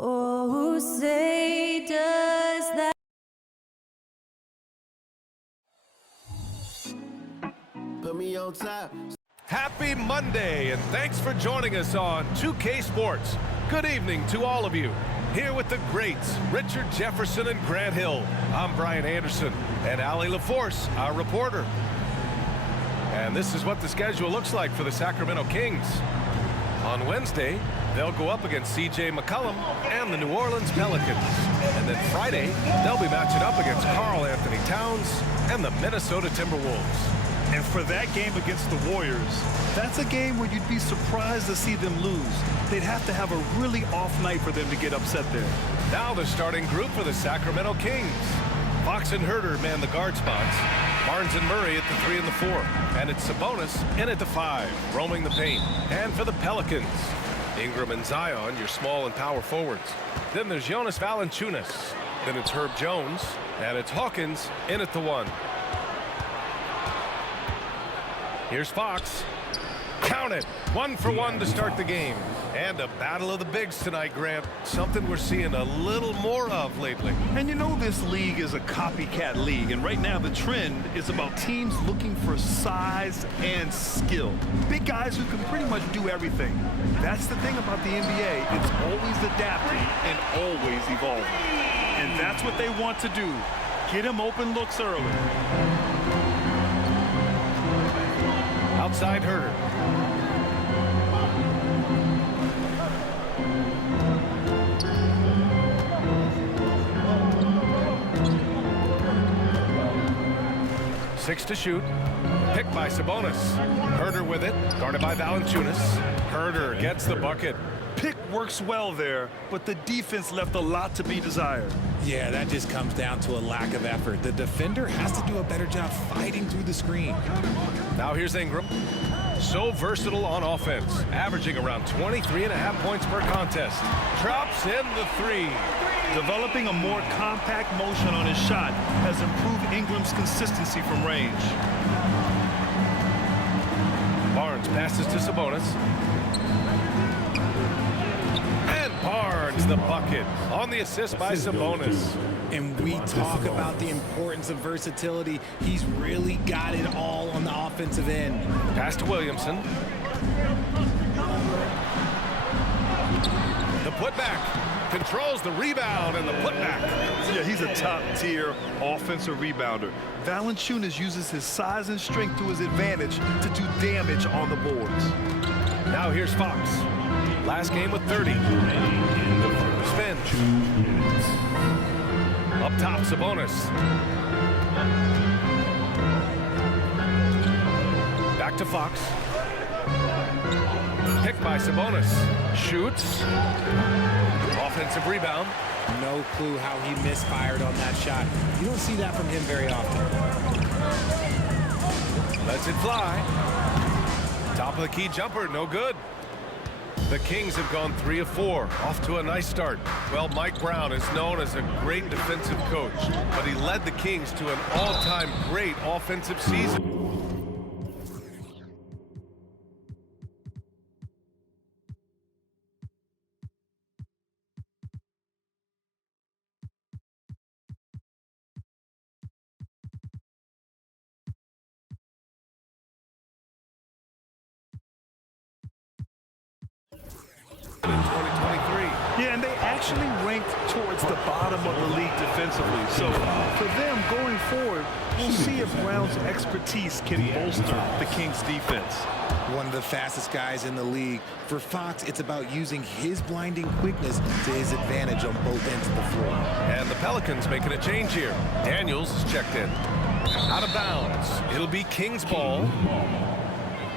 Oh, say does that. Put me on top. Happy Monday, and thanks for joining us on 2K Sports. Good evening to all of you. Here with the greats, Richard Jefferson and Grant Hill. I'm Brian Anderson, and Allie LaForce, our reporter. And this is what the schedule looks like for the Sacramento Kings. On Wednesday, they'll go up against C.J. McCollum and the New Orleans Pelicans. And then Friday, they'll be matching up against Karl Anthony Towns and the Minnesota Timberwolves. And for that game against the Warriors, that's a game where you'd be surprised to see them lose. They'd have to have a really off night for them to get upset there. Now the starting group for the Sacramento Kings. Fox and Herter man the guard spots. Barnes and Murray at the 3 and the 4. And it's Sabonis in at the 5, roaming the paint. And for the Pelicans, Ingram and Zion, your small and power forwards. Then there's Jonas Valanciunas. Then it's Herb Jones. And it's Hawkins in at the 1. Here's Fox. Count it. 1 for 1 to start the game. And a battle of the bigs tonight, Grant. Something we're seeing a little more of lately. And you know this league is a copycat league, and right now the trend is about teams looking for size and skill. Big guys who can pretty much do everything. That's the thing about the NBA. It's always adapting and always evolving. And that's what they want to do. Get him open looks early. Outside Herter. Six to shoot. Picked by Sabonis. Herter with it. Guarded by Valanciunas. Herter gets the bucket. Pick works well there, but the defense left a lot to be desired. Yeah, that just comes down to a lack of effort. The defender has to do a better job fighting through the screen. Now here's Ingram. So versatile on offense, averaging around 23.5 points per contest. Drops in the 3. Developing a more compact motion on his shot has improved Ingram's consistency from range. Barnes passes to Sabonis. Barnes the bucket on the assist by Sabonis. And we talk about the importance of versatility. He's really got it all on the offensive end. Pass to Williamson. The putback controls the rebound and the putback. Yeah, he's a top-tier offensive rebounder. Valanciunas uses his size and strength to his advantage to do damage on the boards. Now here's Fox. Last game with 30. Spin. Up top, Sabonis. Back to Fox. Picked by Sabonis. Shoots. Offensive rebound. No clue how he misfired on that shot. You don't see that from him very often. Lets it fly. Top of the key jumper, no good. The Kings have gone 3 of 4, off to a nice start. Well, Mike Brown is known as a great defensive coach, but he led the Kings to an all-time great offensive season. In 2023. Yeah, and they actually ranked towards the bottom of the league defensively. So for them going forward, we'll see if Brown's expertise can bolster the Kings defense. One of the fastest guys in the league. For Fox, it's about using his blinding quickness to his advantage on both ends of the floor. And the Pelicans making a change here. Daniels is checked in. Out of bounds. It'll be Kings ball.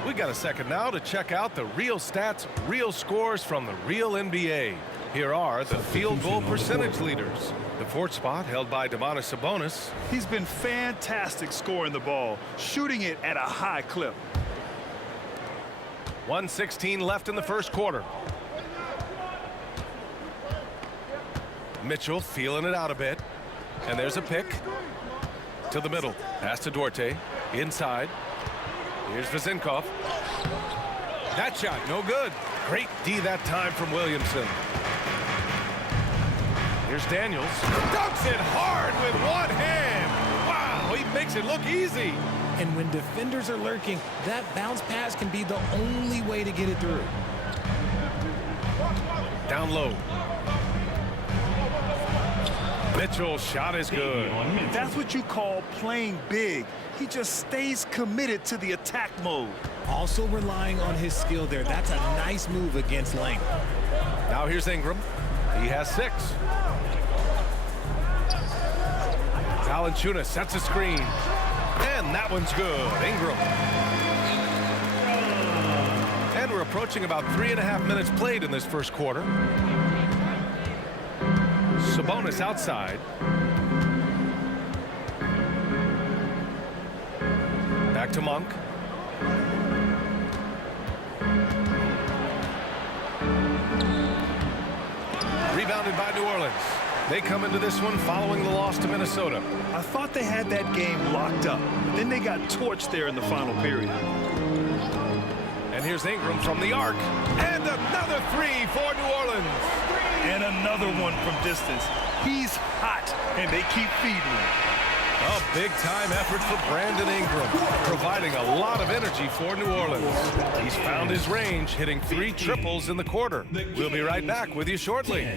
We got a second now to check out the real stats, real scores from the real NBA. Here are the field goal percentage leaders. The 4th spot held by Domantas Sabonis. He's been fantastic scoring the ball, shooting it at a high clip. 1:16 left in the first quarter. Mitchell feeling it out a bit. And there's a pick. To the middle. Pass to Duarte. Inside. Here's Vezinkov. That shot, no good. Great D that time from Williamson. Here's Daniels. Dunks it hard with one hand. Wow, he makes it look easy. And when defenders are lurking, that bounce pass can be the only way to get it through. Down low. Mitchell's shot is good. That's what you call playing big. He just stays committed to the attack mode. Also relying on his skill there. That's a nice move against length. Now here's Ingram. He has 6. Valanciunas sets a screen. And that one's good. Ingram. And we're approaching about 3.5 minutes played in this first quarter. Sabonis outside. Back to Monk. Rebounded by New Orleans. They come into this one following the loss to Minnesota. I thought they had that game locked up. Then they got torched there in the final period. And here's Ingram from the arc. And another 3 for New Orleans. And another one from distance. He's hot, and they keep feeding him. A big-time effort for Brandon Ingram, providing a lot of energy for New Orleans. He's found his range, hitting 3 triples in the quarter. We'll be right back with you shortly.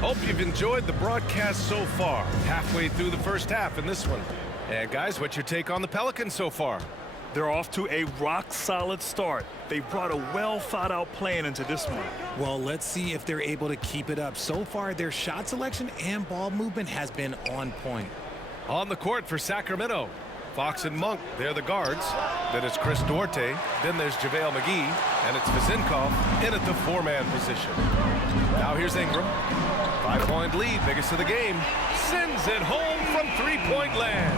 Hope you've enjoyed the broadcast so far. Halfway through the first half in this one. And guys, what's your take on the Pelicans so far? They're off to a rock-solid start. They brought a well-thought-out plan into this one. Well, let's see if they're able to keep it up. So far, their shot selection and ball movement has been on point. On the court for Sacramento, Fox and Monk, they're the guards. Then it's Chris Duarte. Then there's JaVale McGee. And it's Vazinkov in at the 4-man position. Now here's Ingram. 5-point lead, biggest of the game. Sends it home from 3-point land.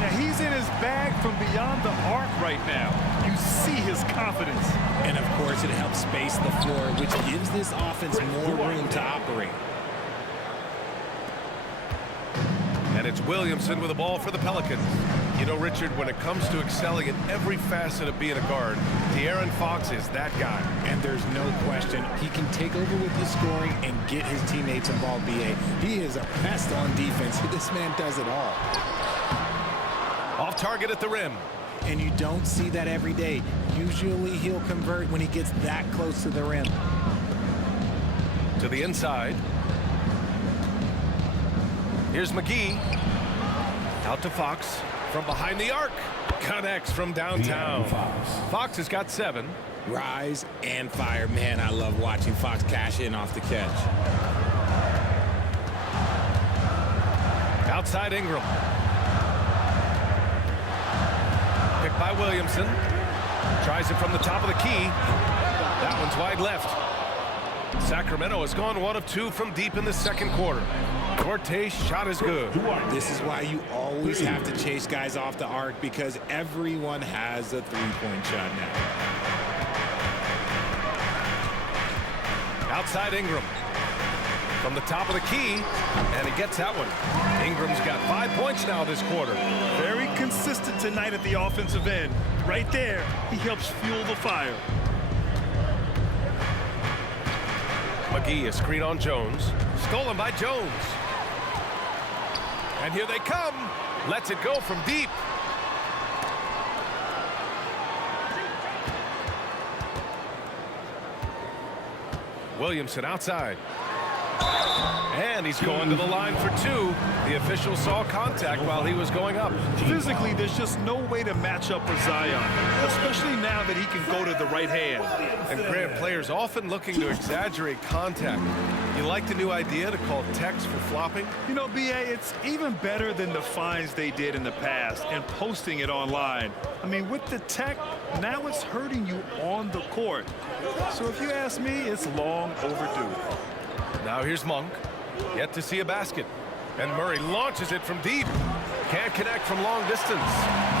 Now he's in his bag from beyond the arc right now. You see his confidence. And of course, it helps space the floor, which gives this offense more room to operate. And it's Williamson with the ball for the Pelicans. You know, Richard, when it comes to excelling in every facet of being a guard, De'Aaron Fox is that guy. And there's no question, he can take over with the scoring and get his teammates involved, B.A. He is a pest on defense. This man does it all. Off target at the rim. And you don't see that every day. Usually he'll convert when he gets that close to the rim. To the inside. Here's McGee. Out to Fox. From behind the arc. Connects from downtown. Fox has got 7. Rise and fire. Man, I love watching Fox cash in off the catch. Outside Ingram. Picked by Williamson. Tries it from the top of the key. That one's wide left. Sacramento has gone 1 of 2 from deep in the second quarter. Duarte's shot is good. This is why you always have to chase guys off the arc, because everyone has a 3-point shot now. Outside Ingram. From the top of the key, and he gets that one. Ingram's got 5 points now this quarter. Very consistent tonight at the offensive end. Right there, he helps fuel the fire. McGee, a screen on Jones. Stolen by Jones. And here they come. Lets it go from deep. Williamson outside. And he's going to the line for 2. The official saw contact while he was going up. Physically, there's just no way to match up with Zion, especially now that he can go to the right hand. And Grant, players often looking to exaggerate contact. You like the new idea to call text for flopping? You know, B.A., it's even better than the fines they did in the past and posting it online. I mean, with the tech, now it's hurting you on the court. So if you ask me, it's long overdue. Now here's Monk. Yet to see a basket. And Murray launches it from deep. Can't connect from long distance.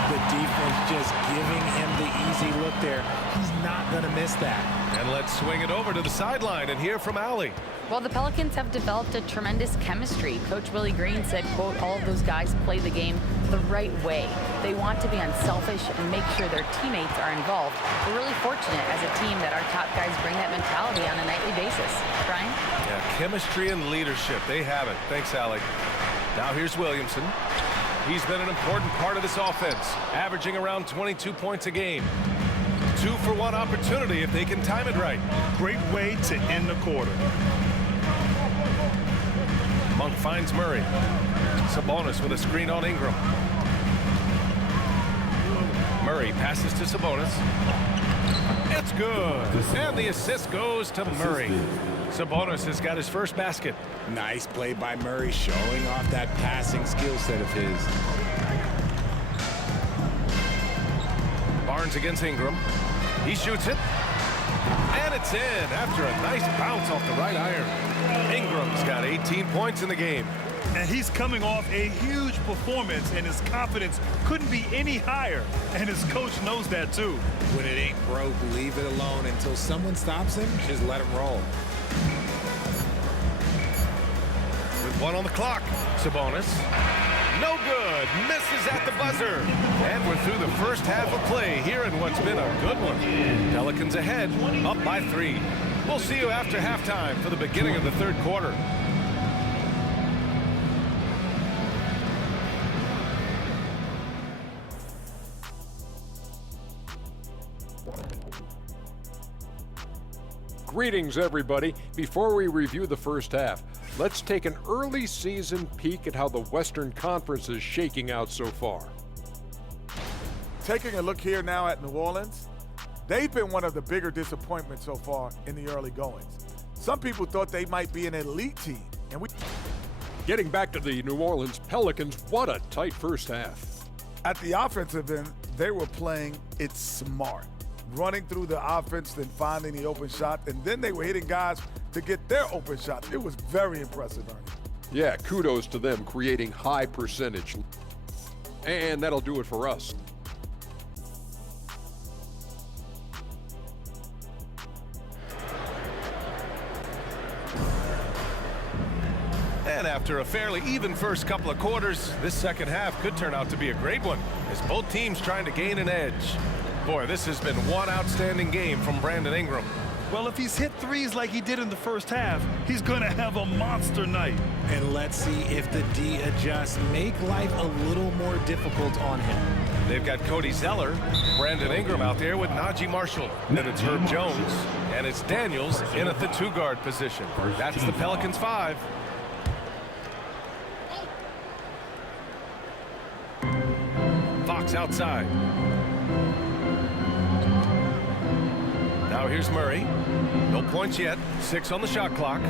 The defense just giving him the easy look there. He's not going to miss that. And let's swing it over to the sideline and hear from Allie. Well, the Pelicans have developed a tremendous chemistry. Coach Willie Green said, quote, all of those guys play the game the right way. They want to be unselfish and make sure their teammates are involved. We're really fortunate as a team that our top guys bring that mentality on a nightly basis. Brian? Yeah, chemistry and leadership. They have it. Thanks, Allie. Now here's Williamson. He's been an important part of this offense, averaging around 22 points a game. 2-for-1 opportunity if they can time it right. Great way to end the quarter. Monk finds Murray. Sabonis with a screen on Ingram. Murray passes to Sabonis. It's good. And the assist goes to Murray. Sabonis has got his first basket. Nice play by Murray, showing off that passing skill set of his. Barnes against Ingram. He shoots it. And it's in after a nice bounce off the right iron. Ingram's got 18 points in the game. And he's coming off a huge performance, and his confidence couldn't be any higher. And his coach knows that, too. When it ain't broke, leave it alone until someone stops him. Just let him roll. With 1 on the clock, Sabonis. No good. Misses at the buzzer. And we're through the first half of play here in what's been a good one. Pelicans ahead, up by 3. We'll see you after halftime for the beginning of the third quarter. Greetings, everybody. Before we review the first half, let's take an early season peek at how the Western Conference is shaking out so far. Taking a look here now at New Orleans, they've been one of the bigger disappointments so far in the early goings. Some people thought they might be an elite team, and Getting back to the New Orleans Pelicans, what a tight first half. at the offensive end, they were playing it smart. Running through the offense, then finding the open shot, and then they were hitting guys to get their open shot. It was very impressive, Ernie. Yeah, kudos to them creating high percentage. And that'll do it for us. And after a fairly even first couple of quarters, this second half could turn out to be a great one as both teams trying to gain an edge. Boy, this has been one outstanding game from Brandon Ingram. Well, if he's hit threes like he did in the first half, he's going to have a monster night. And let's see if the D adjusts, make life a little more difficult on him. They've got Cody Zeller, Brandon Ingram out there with Najee Marshall. Then it's Herb Jones, and it's Daniels in at the 2-guard position. That's the Pelicans 5. Fox outside. Now here's Murray. No points yet. 6 on the shot clock.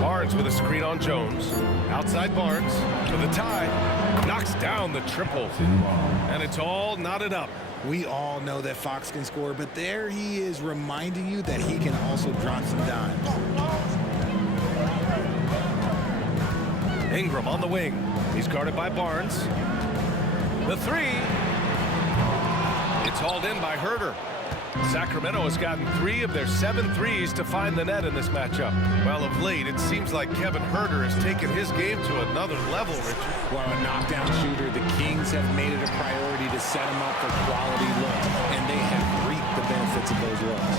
Barnes with a screen on Jones. Outside Barnes for the tie. Knocks down the triple. And it's all knotted up. We all know that Fox can score, but there he is reminding you that he can also drop some dimes. Ingram on the wing. He's guarded by Barnes. The 3. It's hauled in by Herter. Sacramento has gotten 3 of their 7 threes to find the net in this matchup. Well, of late, it seems like Kevin Herter has taken his game to another level, Richard. While a knockdown shooter, the Kings have made it a priority to set him up for quality looks, and they have reaped the benefits of those looks.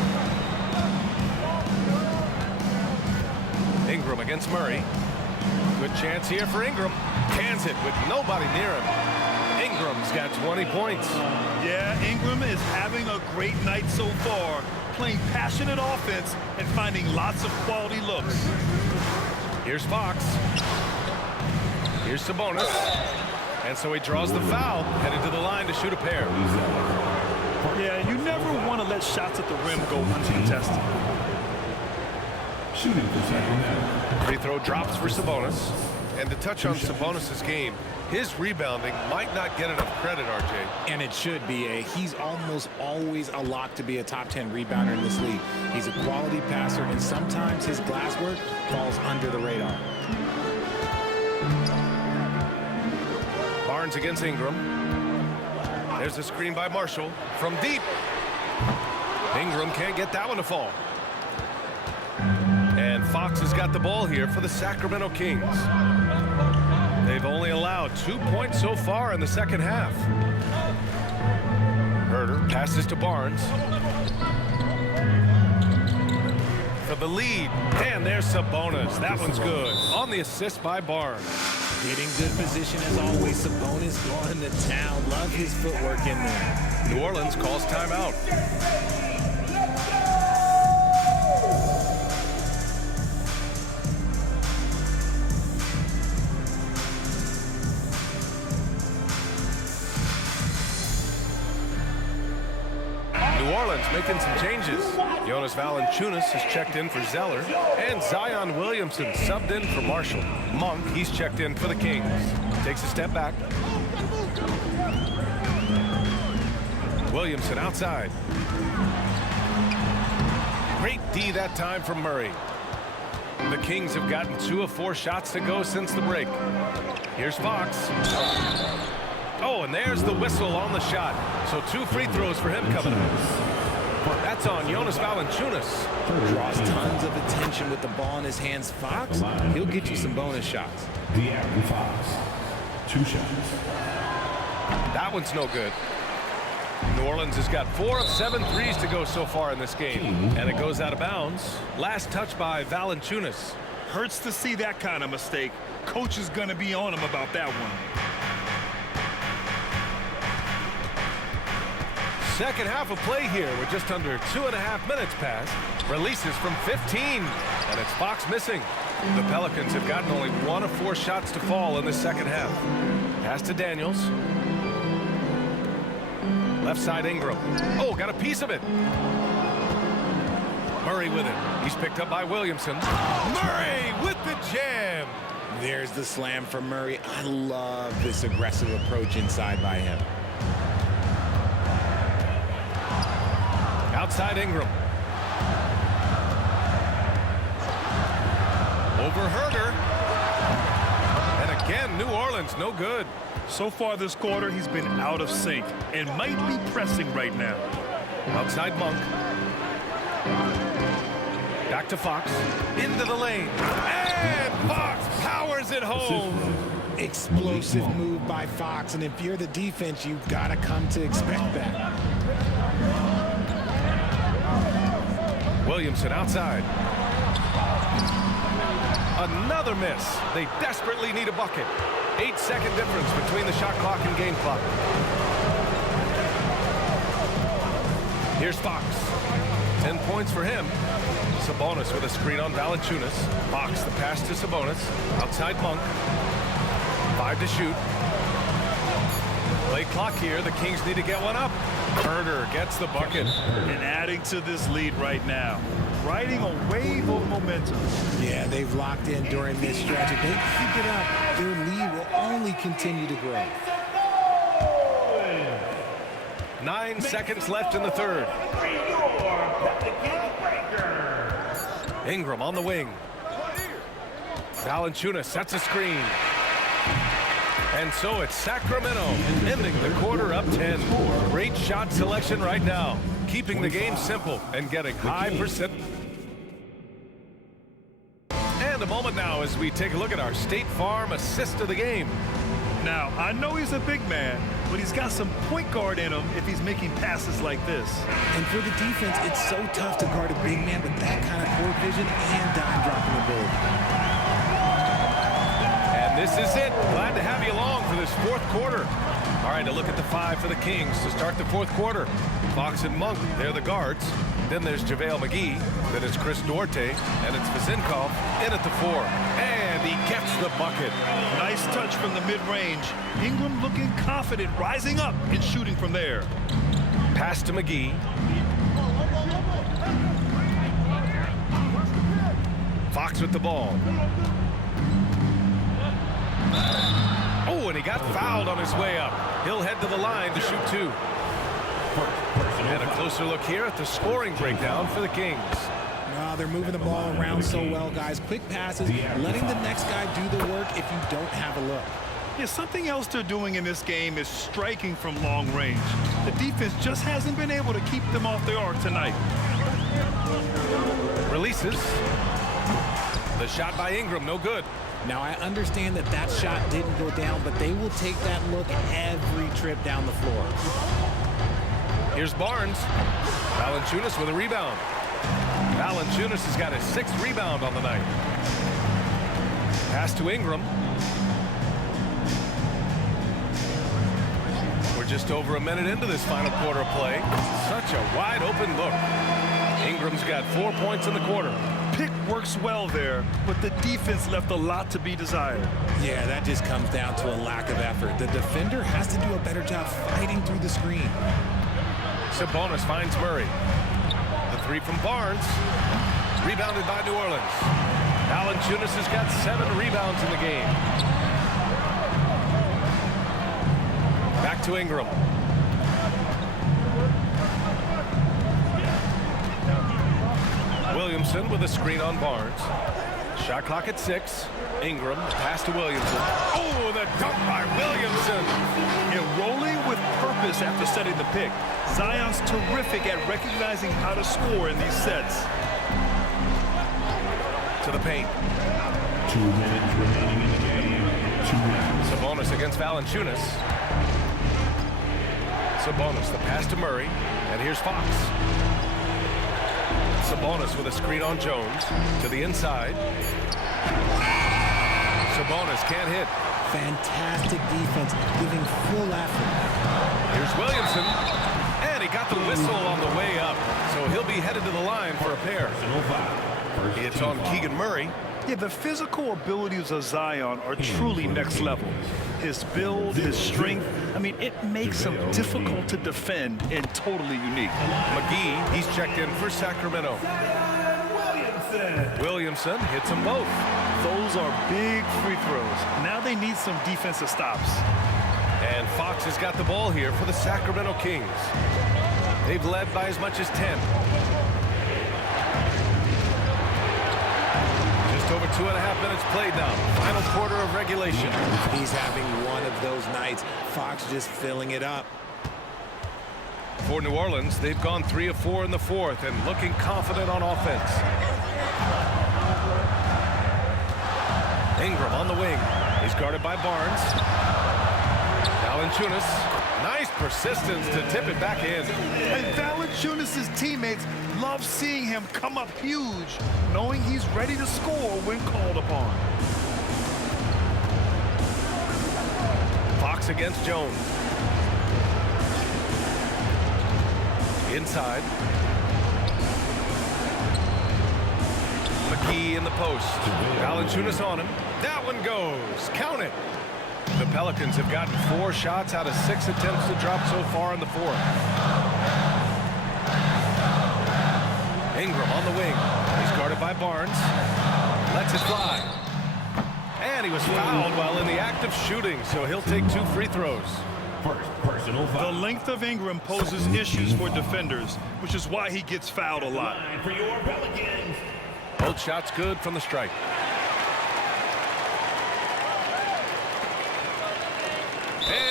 Ingram against Murray. Good chance here for Ingram. Cans it with nobody near him. Ingram's got 20 points. Yeah, Ingram is having a great night so far, playing passionate offense and finding lots of quality looks. Here's Fox. Here's Sabonis. And so he draws the foul, headed to the line to shoot a pair. Yeah, you never want to let shots at the rim go uncontested. Free throw drops for Sabonis. And to touch on Sabonis' game, his rebounding might not get enough credit, RJ. And it should be. He's almost always a lock to be a top 10 rebounder in this league. He's a quality passer, and sometimes his glass work falls under the radar. Barnes against Ingram. There's a screen by Marshall from deep. Ingram can't get that one to fall. And Fox has got the ball here for the Sacramento Kings. They've only allowed 2 points so far in the second half. Herder passes to Barnes. For the lead. And there's Sabonis. That one's good. On the assist by Barnes. Getting good position as always. Sabonis going to town. Love his footwork in there. New Orleans calls timeout. New Orleans making some changes. Jonas Valanciunas has checked in for Zeller, and Zion Williamson subbed in for Marshall. Monk, he's checked in for the Kings. Takes a step back. Williamson outside. Great D that time from Murray. The Kings have gotten 2 of 4 shots to go since the break. Here's Fox. Oh, and there's the whistle on the shot. So 2 free throws for him coming up. That's on Jonas Valanciunas. Draws tons of attention with the ball in his hands. Fox, he'll get you some bonus shots. De'Aaron Fox, 2 shots. That one's no good. New Orleans has got 4 of 7 threes to go so far in this game. And it goes out of bounds. Last touch by Valanciunas. Hurts to see that kind of mistake. Coach is going to be on him about that one. Second half of play here with just under 2.5 minutes passed. Releases from 15, and it's Fox missing. The Pelicans have gotten only 1 of 4 shots to fall in the second half. Pass to Daniels. Left side Ingram. Oh, got a piece of it. Murray with it. He's picked up by Williamson. Murray with the jam. There's the slam from Murray. I love this aggressive approach inside by him. Outside Ingram. Over Herder. And again, New Orleans, no good. So far this quarter, he's been out of sync and might be pressing right now. Outside Monk. Back to Fox. Into the lane. And Fox powers it home. Explosive move by Fox, and if you're the defense, you've got to come to expect that. Williamson outside. Another miss. They desperately need a bucket. 8-second difference between the shot clock and game clock. Here's Fox. 10 points for him. Sabonis with a screen on Valanciunas. Fox the pass to Sabonis. Outside Monk. 5 to shoot. Play clock here. The Kings need to get one up. Herder gets the bucket. And adding to this lead right now. Riding a wave of momentum. Yeah, they've locked in during this stretch. If they keep it up, their lead will only continue to grow. 9 seconds left in the third. Ingram on the wing. Valanciunas sets a screen. And so it's Sacramento ending the quarter up 10. Great shot selection right now. Keeping the game simple and getting high percent. And a moment now as we take a look at our State Farm assist of the game. Now, I know he's a big man, but he's got some point guard in him if he's making passes like this. And for the defense, it's so tough to guard a big man with that kind of court vision and dime dropping ability. And this is it. Glad to have you along for this fourth quarter. All right, a look at the 5 for the Kings to start the fourth quarter. Fox and Monk, they're the guards. Then there's JaVale McGee. Then it's Chris Duarte. And it's Vezinkov in at the 4. And he gets the bucket. Nice touch from the mid-range. Ingram looking confident, rising up and shooting from there. Pass to McGee. Fox with the ball. Oh, and he got fouled on his way up. He'll head to the line to shoot 2. And a closer look here at the scoring breakdown for the Kings. They're moving the ball around so well, guys. Quick passes, letting the next guy do the work if you don't have a look. Yeah, something else they're doing in this game is striking from long range. The defense just hasn't been able to keep them off their arc tonight. Releases. The shot by Ingram, no good. Now, I understand that that shot didn't go down, but they will take that look every trip down the floor. Here's Barnes. Valanciunas with a rebound. Valanciunas has got his 6th rebound on the night. Pass to Ingram. We're just over a minute into this final quarter of play. Such a wide open look. Ingram's got 4 points in the quarter. Pick works well there, but the defense left a lot to be desired. Yeah, that just comes down to a lack of effort. The defender has to do a better job fighting through the screen. Sabonis finds Murray. The 3 from Barnes. Rebounded by New Orleans. Valanciunas has got 7 rebounds in the game. Back to Ingram. Williamson with a screen on Barnes. Shot clock at 6. Ingram, pass to Williamson. Oh, the dunk by Williamson. And rolling with purpose after setting the pick. Zion's terrific at recognizing how to score in these sets. To the paint. 2 minutes remaining in the game. 2 rounds. Sabonis against Valanciunas. Sabonis, the pass to Murray. And here's Fox. Sabonis with a screen on Jones. To the inside. Sabonis can't hit. Fantastic defense, giving full effort. Here's Williamson. And he got the whistle on the way up. So he'll be headed to the line for a pair. It's on Keegan Murray. Yeah, the physical abilities of Zion are truly next level. His build, his strength, I mean, it makes him difficult to defend and totally unique. McGee, he's checked in for Sacramento. Williamson hits them both. Those are big free throws. Now they need some defensive stops. And Fox has got the ball here for the Sacramento Kings. They've led by as much as 10. Just over 2.5 minutes played now. Final quarter of regulation. He's having one of those nights. Fox just filling it up. For New Orleans, they've gone 3 of 4 in the 4th and looking confident on offense. Ingram on the wing. He's guarded by Barnes. Valanciunas. Nice persistence to tip it back in. And Valanciunas' teammates love seeing him come up huge, knowing he's ready to score when called upon. Fox against Jones. Inside. McGee in the post. Valanciunas on him. That one goes. Count it. The Pelicans have gotten 4 shots out of 6 attempts to drop so far in the 4th. Ingram on the wing. He's guarded by Barnes. Lets it fly. And he was fouled while in the act of shooting, so he'll take 2 free throws. First personal foul. The length of Ingram poses issues for defenders, which is why he gets fouled a lot. For your Pelicans. Both shots good from the strike.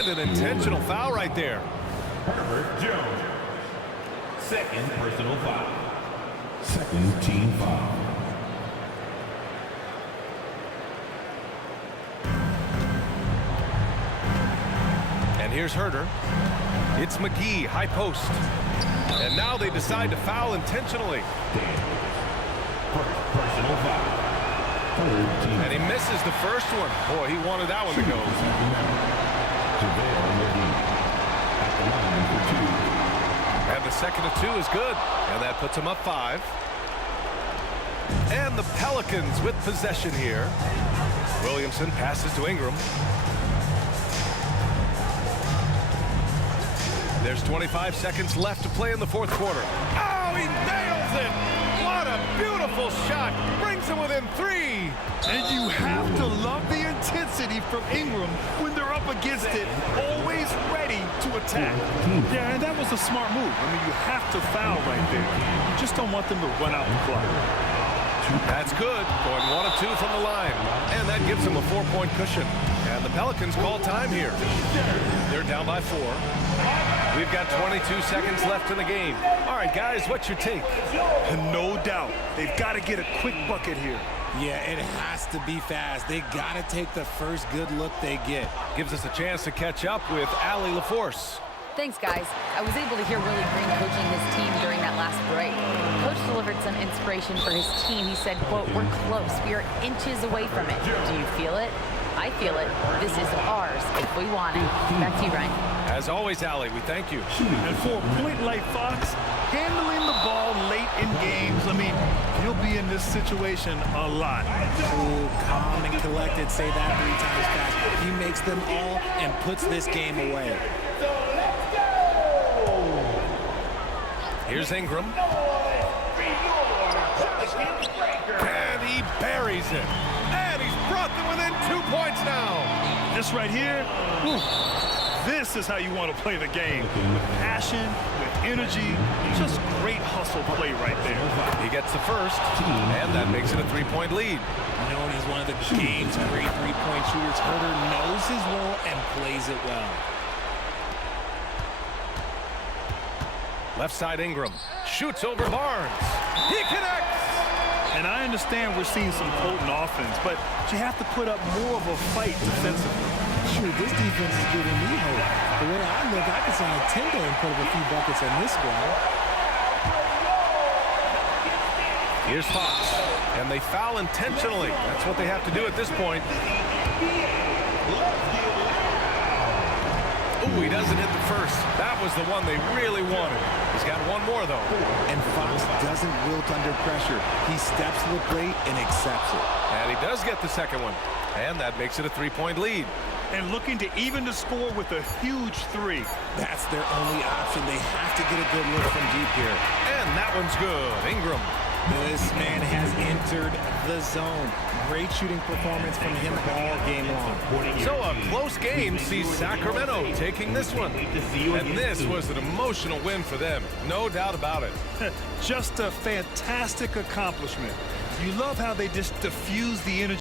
And an intentional foul right there. Herbert Jones. Second personal foul. Second team foul. And here's Herter. It's McGee, high post. And now they decide to foul intentionally. First personal foul. Third team. And he misses the first one. Boy, he wanted that one to go. And the second of 2 is good. And that puts him up 5. And the Pelicans with possession here. Williamson passes to Ingram. There's 25 seconds left to play in the 4th quarter. Oh, he nails it! What a beautiful shot! Brings him within 3. And you have to love the intensity from Ingram when they're up against it, always ready to attack. Yeah, and that was a smart move. I mean, you have to foul right there. You just don't want them to run out the clock. 2 That's good. Going 1 of 2 from the line. And that gives them a 4-point cushion. And the Pelicans call time here. They're down by 4. We've got 22 seconds left in the game. All right, guys, what's your take? No doubt. They've got to get a quick bucket here. Yeah, it has to be fast. They got to take the first good look they get. Gives us a chance to catch up with Allie LaForce. Thanks, guys. I was able to hear Willie Green coaching his team during that last break. Coach delivered some inspiration for his team. He said, quote, "We're close. We are inches away from it. Do you feel it? I feel it. This is ours if we want it." Back to you, Ryan. As always, Allie, we thank you. And for a point like Fox, handling the ball late in games, I mean, you'll be in this situation a lot. Cool, calm, and collected. Say that 3 times fast. He makes them all and puts this game away. Here's Ingram. And he buries it. And he's brought them within 2 points now. This right here, whew, this is how you want to play the game. With passion, with energy, just great hustle play right there. He gets the first, and that makes it a 3-point lead. Known as one of the game's great 3-point shooters, Herter knows his role and plays it well. Left side Ingram shoots over Barnes. He connects. And I understand we're seeing some potent offense, but you have to put up more of a fight defensively. Shoot, this defense is giving me hope. The way I look, I can sign a tender and put up a few buckets on this squad. Here's Fox, and they foul intentionally. That's what they have to do at this point. Ooh, he doesn't hit the first. That was the one they really wanted. He's got one more, though. And Fox doesn't wilt under pressure. He steps to the plate and accepts it. And he does get the second one. And that makes it a 3-point lead. And looking to even the score with a huge 3. That's their only option. They have to get a good look from deep here. And that one's good. Ingram. This man has entered the zone. Great shooting performance from him all game long. So a close game sees Sacramento taking this one. And this was an emotional win for them. No doubt about it. Just a fantastic accomplishment. You love how they just diffuse the energy.